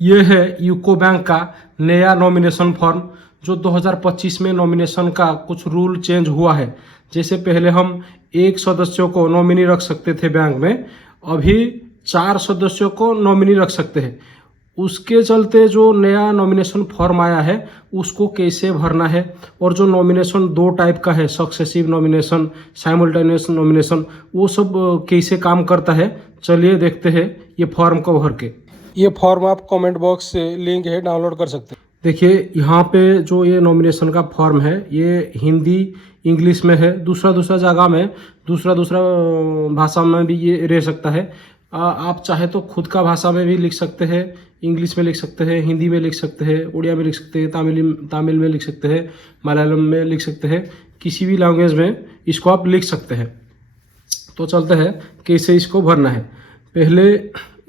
ये है UCO bank का नया नॉमिनेशन फॉर्म जो 2025 में नॉमिनेशन का कुछ रूल चेंज हुआ है। जैसे पहले हम एक सदस्यों को नॉमिनी रख सकते थे बैंक में, अभी 4 सदस्यों को नॉमिनी रख सकते हैं। उसके चलते जो नया नॉमिनेशन फॉर्म आया है उसको कैसे भरना है, और जो नॉमिनेशन 2 टाइप का है, सक्सेसिव नॉमिनेशन, साइमल्टेनियस नॉमिनेशन, वो सब कैसे काम करता है, चलिए देखते हैं ये फॉर्म को भर के। ये फॉर्म आप कमेंट बॉक्स से लिंक है, डाउनलोड कर सकते हैं। देखिए यहाँ पे जो ये नॉमिनेशन का फॉर्म है ये हिंदी इंग्लिश में है, दूसरा जगह में दूसरा भाषा में भी ये रह सकता है। आप चाहे तो खुद का भाषा में भी लिख सकते हैं, इंग्लिश में लिख सकते हैं, हिंदी में लिख सकते हैं, उड़िया में लिख सकते हैं, तमिल में लिख सकते हैं, मलयालम में लिख सकते हैं, किसी भी लैंग्वेज में इसको आप लिख सकते हैं। तो चलते हैं कैसे इसको भरना है। पहले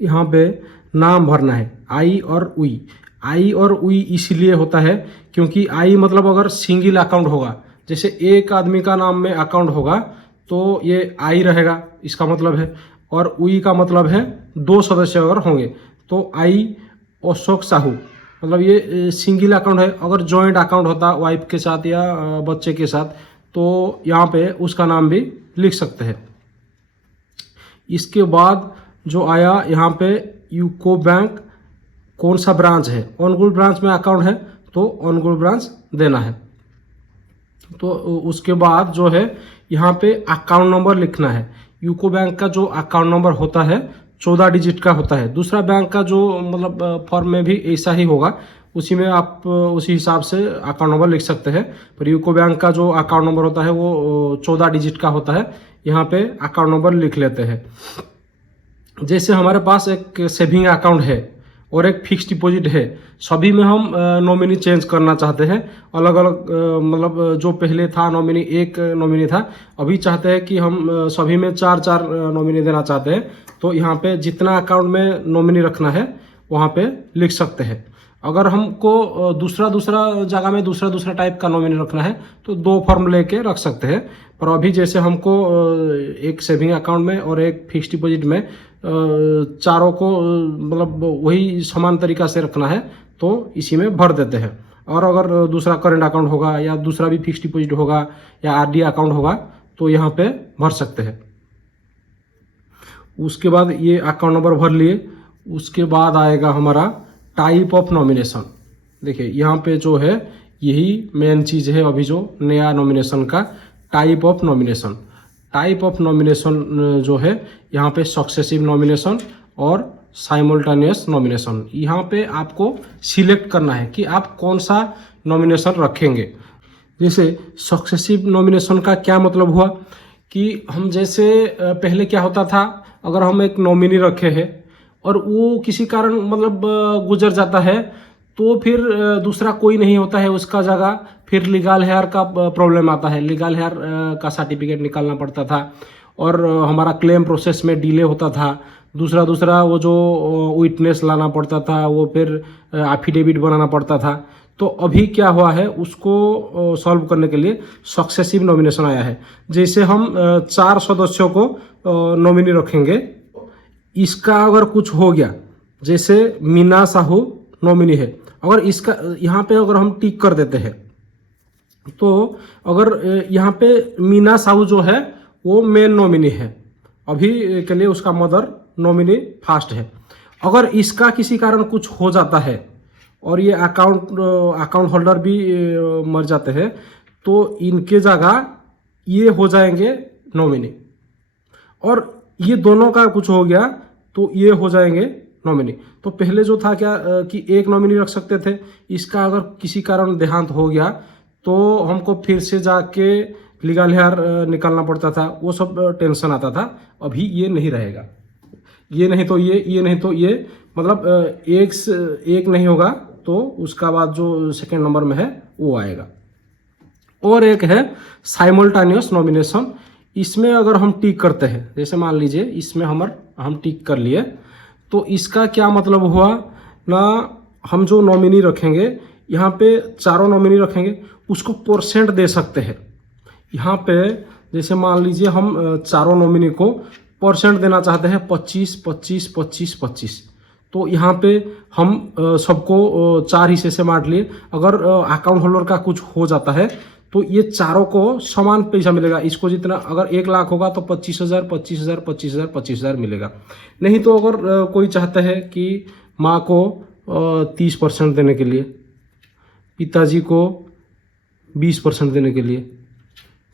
यहाँ पे नाम भरना है, आई और उई। आई और उई इसलिए होता है क्योंकि आई मतलब अगर सिंगल अकाउंट होगा, जैसे एक आदमी का नाम में अकाउंट होगा तो ये आई रहेगा, इसका मतलब है। और उई का मतलब है 2 सदस्य अगर होंगे तो आई अशोक साहू, मतलब ये सिंगल अकाउंट है। अगर जॉइंट अकाउंट होता वाइफ के साथ या बच्चे के साथ तो यहाँ पे उसका नाम भी लिख सकते हैं। इसके बाद जो आया यहाँ पे यूको बैंक कौन सा ब्रांच है, ऑनगुल ब्रांच में अकाउंट है तो ऑनगुल ब्रांच देना है। तो उसके बाद जो है यहाँ पे अकाउंट नंबर लिखना है। यूको बैंक का जो अकाउंट नंबर होता है 14 डिजिट का होता है। दूसरा बैंक का जो मतलब फॉर्म में भी ऐसा ही होगा, उसी में आप उसी हिसाब से अकाउंट नंबर लिख सकते हैं। पर यूको बैंक का जो अकाउंट नंबर होता है वो 14 डिजिट का होता है। यहाँ पे अकाउंट नंबर लिख लेते हैं। जैसे हमारे पास एक सेविंग अकाउंट है और एक फिक्स डिपॉजिट है, सभी में हम नॉमिनी चेंज करना चाहते हैं। अलग अलग मतलब जो पहले था नॉमिनी, एक नॉमिनी था, अभी चाहते हैं कि हम सभी में 4 नॉमिनी देना चाहते हैं। तो यहाँ पे जितना अकाउंट में नॉमिनी रखना है वहाँ पे लिख सकते हैं। अगर हमको दूसरा जगह में दूसरा टाइप का नॉमिनी रखना है तो 2 फॉर्म लेके रख सकते हैं। पर अभी जैसे हमको एक सेविंग अकाउंट में और एक फिक्स डिपॉजिट में चारों को मतलब वही समान तरीका से रखना है तो इसी में भर देते हैं। और अगर दूसरा करंट अकाउंट होगा या दूसरा भी फिक्स डिपॉजिट होगा या आरडी अकाउंट होगा तो यहाँ पे भर सकते हैं। उसके बाद ये अकाउंट नंबर भर लिए। उसके बाद आएगा हमारा टाइप ऑफ नॉमिनेशन। देखिए यहाँ पे जो है यही मेन चीज़ है अभी जो नया नॉमिनेशन का, type of nomination. Type of nomination जो है यहाँ पे सक्सेसिव नॉमिनेशन और साइमल्टेनियस नॉमिनेशन। यहाँ पे आपको सिलेक्ट करना है कि आप कौन सा नॉमिनेशन रखेंगे। जैसे सक्सेसिव नॉमिनेशन का क्या मतलब हुआ कि हम जैसे पहले क्या होता था, अगर हम एक नॉमिनी रखे हैं और वो किसी कारण मतलब गुजर जाता है तो फिर दूसरा कोई नहीं होता है उसका जगह, फिर लीगल हेयर का प्रॉब्लम आता है। लीगल हेयर का सर्टिफिकेट निकालना पड़ता था और हमारा क्लेम प्रोसेस में डिले होता था। दूसरा वो जो विटनेस लाना पड़ता था, वो फिर एफिडेविट बनाना पड़ता था। तो अभी क्या हुआ है उसको सॉल्व करने के लिए सक्सेसिव नॉमिनेशन आया है। जैसे हम 4 सदस्यों को नॉमिनी रखेंगे, इसका अगर कुछ हो गया, जैसे मीना साहू नॉमिनी है, अगर इसका यहाँ पे अगर हम टिक कर देते हैं तो अगर यहाँ पे मीना साहू जो है वो मेन नॉमिनी है, अभी के लिए उसका मदर नॉमिनी फास्ट है। अगर इसका किसी कारण कुछ हो जाता है और ये अकाउंट होल्डर भी मर जाते हैं तो इनके जगह ये हो जाएंगे नॉमिनी। और ये दोनों का कुछ हो गया तो ये हो जाएंगे नॉमिनी। तो पहले जो था क्या कि एक नॉमिनी रख सकते थे, इसका अगर किसी कारण देहांत हो गया तो हमको फिर से जाके लीगल हेयर निकालना पड़ता था, वो सब टेंशन आता था। अभी ये नहीं रहेगा, ये नहीं तो ये नहीं तो ये, मतलब एक नहीं होगा तो उसका बाद जो सेकेंड नंबर में है वो आएगा। और एक है साइमल्टेनियस नॉमिनेशन। इसमें अगर हम टिक करते हैं, जैसे मान लीजिए इसमें हम टिक कर लिए, तो इसका क्या मतलब हुआ ना, हम जो नॉमिनी रखेंगे यहाँ पे 4 नॉमिनी रखेंगे, उसको परसेंट दे सकते हैं। यहाँ पे जैसे मान लीजिए हम 4 नॉमिनी को परसेंट देना चाहते हैं 25, 25, 25, 25, तो यहाँ पे हम सबको 4 हिस्से से बांट लिए। अगर अकाउंट होल्डर का कुछ हो जाता है तो ये चारों को समान पैसा मिलेगा। इसको जितना, अगर 1 लाख होगा तो 25,000 25,000 25,000 25,000 मिलेगा। नहीं तो अगर कोई चाहता है कि माँ को 30% देने के लिए, पिताजी को 20% देने के लिए,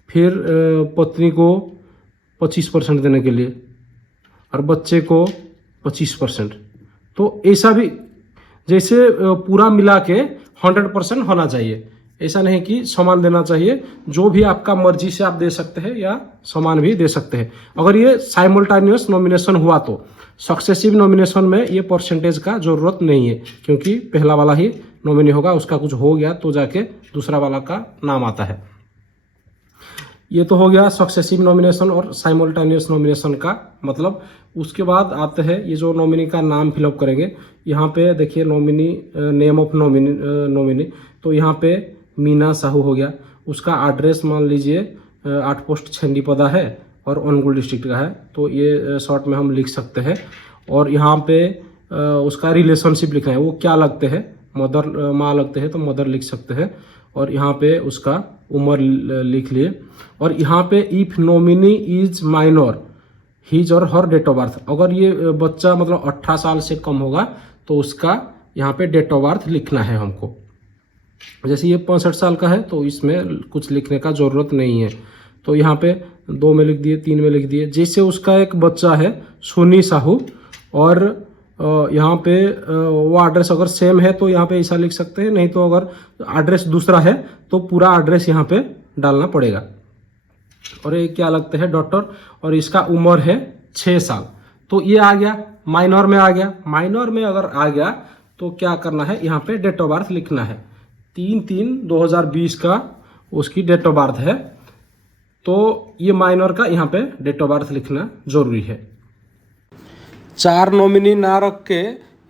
फिर पत्नी को 25% देने के लिए और बच्चे को 25%, तो ऐसा भी जैसे पूरा मिला के 100% होना चाहिए। ऐसा नहीं कि समान देना चाहिए, जो भी आपका मर्जी से आप दे सकते हैं या समान भी दे सकते हैं। अगर ये साइमल्टेनियस नॉमिनेशन हुआ तो सक्सेसिव नॉमिनेशन में ये परसेंटेज का जरूरत नहीं है, क्योंकि पहला वाला ही नॉमिनी होगा, उसका कुछ हो गया तो जाके दूसरा वाला का नाम आता है। ये तो हो गया सक्सेसिव नॉमिनेशन और साइमल्टेनियस नॉमिनेशन का मतलब। उसके बाद आते हैं ये जो नॉमिनी का नाम फिलअप करेंगे। यहाँ पे देखिए नॉमिनी, नेम ऑफ नॉमिनी, तो यहाँ पे मीना साहू हो गया। उसका एड्रेस मान लीजिए 8 पोस्ट छंडीपदा है और अनुगुल डिस्ट्रिक्ट का है, तो ये शॉर्ट में हम लिख सकते हैं। और यहाँ पे उसका रिलेशनशिप लिखना है, वो क्या लगते हैं, मदर माँ लगते हैं तो मदर लिख सकते हैं। और यहाँ पे उसका उम्र लिख लिए। और यहाँ पे if nominee is minor his और हर डेट ऑफ बर्थ, अगर ये बच्चा मतलब 18 साल से कम होगा तो उसका यहाँ पे डेट ऑफ बर्थ लिखना है हमको। जैसे ये 65 साल का है तो इसमें कुछ लिखने का ज़रूरत नहीं है, तो यहाँ पे 2 में लिख दिए, 3 में लिख दिए। जैसे उसका एक बच्चा है सोनी साहू और यहाँ पे वो एड्रेस अगर सेम है तो यहाँ पे ऐसा लिख सकते हैं, नहीं तो अगर एड्रेस दूसरा है तो पूरा एड्रेस यहाँ पे डालना पड़ेगा। और ये क्या लगते हैं, डॉक्टर, और इसका उम्र है 6 साल, तो ये आ गया माइनर में आ गया। माइनर में अगर आ गया तो क्या करना है, यहाँ पे डेट ऑफ बर्थ लिखना है। 3/3/2020 का उसकी डेट ऑफ बर्थ है, तो ये माइनर का यहाँ पे डेट ऑफ बर्थ लिखना जरूरी है। 4 नॉमिनी ना रख के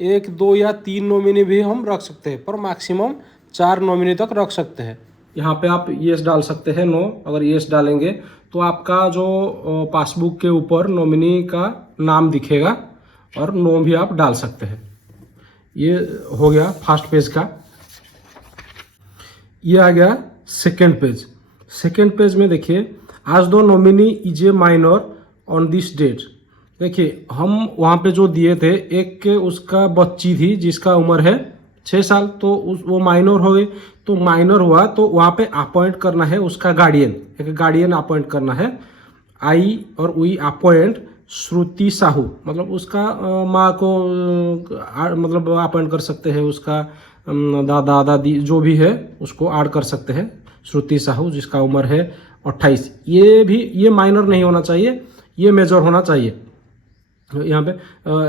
1, 2 या 3 नॉमिनी भी हम रख सकते हैं, पर मैक्सिमम 4 नॉमिनी तक रख सकते हैं। यहाँ पे आप यस डाल सकते हैं, नो। अगर यस डालेंगे तो आपका जो पासबुक के ऊपर नॉमिनी का नाम दिखेगा, और नो भी आप डाल सकते हैं। ये हो गया फर्स्ट पेज का। ये आ गया सेकेंड पेज। सेकेंड पेज में देखिए, आज दो nominee is a minor on this date. देखिए हम वहाँ पे जो दिए थे, एक उसका बच्ची थी जिसका उम्र है 6 साल, तो वो माइनर हो गई। तो माइनर हुआ तो वहाँ पे अपॉइंट करना है उसका गार्डियन, एक गार्डियन अपॉइंट करना है। आई और वी अपॉइंट श्रुति साहू, मतलब उसका माँ को मतलब अपॉइंट कर सकते हैं, उसका दादा दादी जो भी है उसको ऐड कर सकते हैं। श्रुति साहू जिसका उम्र है 28। ये माइनर नहीं होना चाहिए, ये मेजर होना चाहिए। यहाँ पे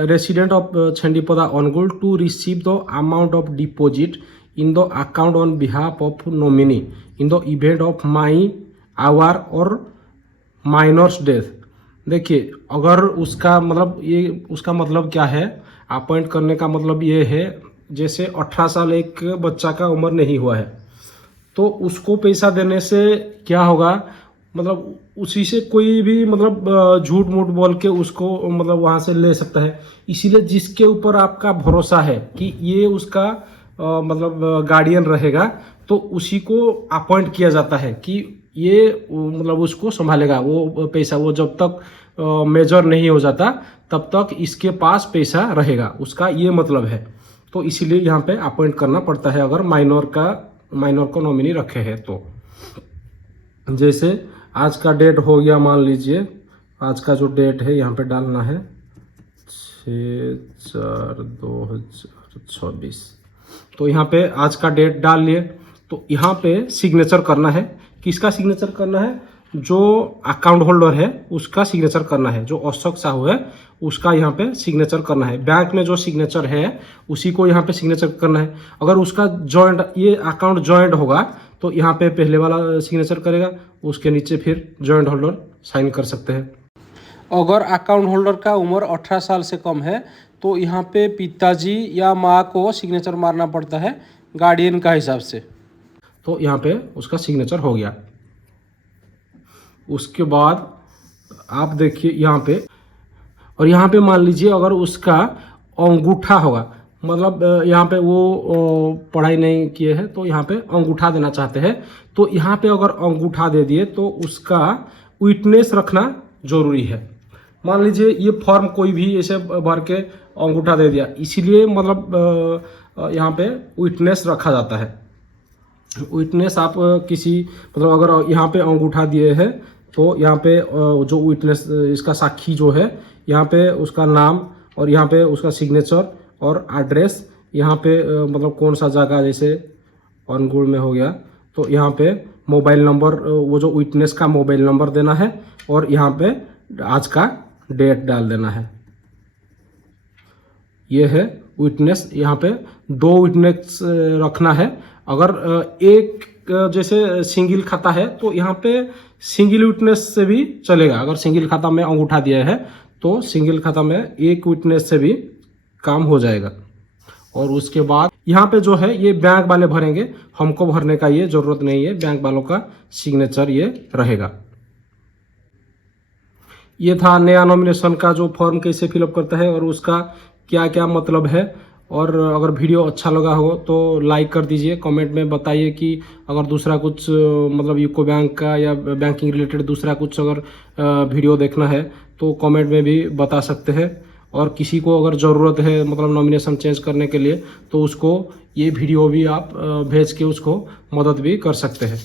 resident of Chhandipada Angul to receive the amount of deposit in the account on behalf of nominee in the event of my our और माइनर्स डेथ। देखिए अगर उसका मतलब, ये उसका मतलब क्या है, अपॉइंट करने का मतलब ये है, जैसे 18 साल एक बच्चा का उम्र नहीं हुआ है तो उसको पैसा देने से क्या होगा, मतलब उसी से कोई भी मतलब झूठ मूठ बोल के उसको मतलब वहाँ से ले सकता है। इसीलिए जिसके ऊपर आपका भरोसा है कि ये उसका मतलब गार्डियन रहेगा, तो उसी को अपॉइंट किया जाता है कि ये मतलब उसको संभालेगा वो पैसा। वो जब तक मेजर नहीं हो जाता तब तक इसके पास पैसा रहेगा, उसका ये मतलब है। तो इसीलिए यहाँ पे अपॉइंट करना पड़ता है अगर माइनर को नॉमिनी रखे हैं तो। जैसे आज का डेट हो गया, मान लीजिए आज का जो डेट है यहाँ पे डालना है 6/4/2024। तो यहाँ पे आज का डेट डाल लिए, तो यहाँ पे सिग्नेचर करना है। किसका सिग्नेचर करना है, जो अकाउंट होल्डर है उसका सिग्नेचर करना है। जो अशोक साहू है उसका यहाँ पे सिग्नेचर करना है। बैंक में जो सिग्नेचर है उसी को यहाँ पे सिग्नेचर करना है। अगर उसका जॉइंट, ये अकाउंट जॉइंट होगा तो यहाँ पे पहले वाला सिग्नेचर करेगा, उसके नीचे फिर जॉइंट होल्डर साइन कर सकते हैं। अगर अकाउंट होल्डर का उम्र 18 साल से कम है तो यहाँ पे पिताजी या माँ को सिग्नेचर मारना पड़ता है गार्डियन का हिसाब से। तो यहाँ पे उसका सिग्नेचर हो गया। उसके बाद आप देखिए यहाँ पे, और यहाँ पे मान लीजिए अगर उसका अंगूठा होगा, मतलब यहाँ पे वो पढ़ाई नहीं किए हैं तो यहाँ पे अंगूठा देना चाहते हैं। तो यहाँ पे अगर अंगूठा दे दिए तो उसका विटनेस रखना जरूरी है। मान लीजिए ये फॉर्म कोई भी ऐसे भर के अंगूठा दे दिया, इसीलिए मतलब यहाँ पे विटनेस रखा जाता है। विटनेस आप किसी मतलब अगर यहाँ पे अंगूठा दिए हैं तो यहाँ पे जो विटनेस इसका साक्षी जो है, यहाँ पे उसका नाम और यहाँ पे उसका सिग्नेचर और एड्रेस, यहाँ पे मतलब कौन सा जगह, जैसे अनगुड़ में हो गया तो यहाँ पे मोबाइल नंबर, वो जो विटनेस का मोबाइल नंबर देना है और यहाँ पे आज का डेट डाल देना है। ये है विटनेस। यहाँ पे 2 विटनेस रखना है। अगर एक जैसे सिंगल खाता है तो यहाँ पे सिंगल विटनेस से भी चलेगा। अगर सिंगल खाता में अंगूठा दिया है तो सिंगल खाता में एक विटनेस से भी काम हो जाएगा। और उसके बाद यहाँ पे जो है ये बैंक वाले भरेंगे, हमको भरने का ये जरूरत नहीं है, बैंक वालों का सिग्नेचर ये रहेगा। ये था नया नॉमिनेशन का जो फॉर्म कैसे फिलअप करता है और उसका क्या क्या मतलब है। और अगर वीडियो अच्छा लगा हो तो लाइक कर दीजिए, कमेंट में बताइए कि अगर दूसरा कुछ मतलब यूको बैंक का या बैंकिंग रिलेटेड दूसरा कुछ अगर वीडियो देखना है तो कमेंट में भी बता सकते हैं। और किसी को अगर ज़रूरत है मतलब नॉमिनेशन चेंज करने के लिए तो उसको ये वीडियो भी आप भेज के उसको मदद भी कर सकते हैं।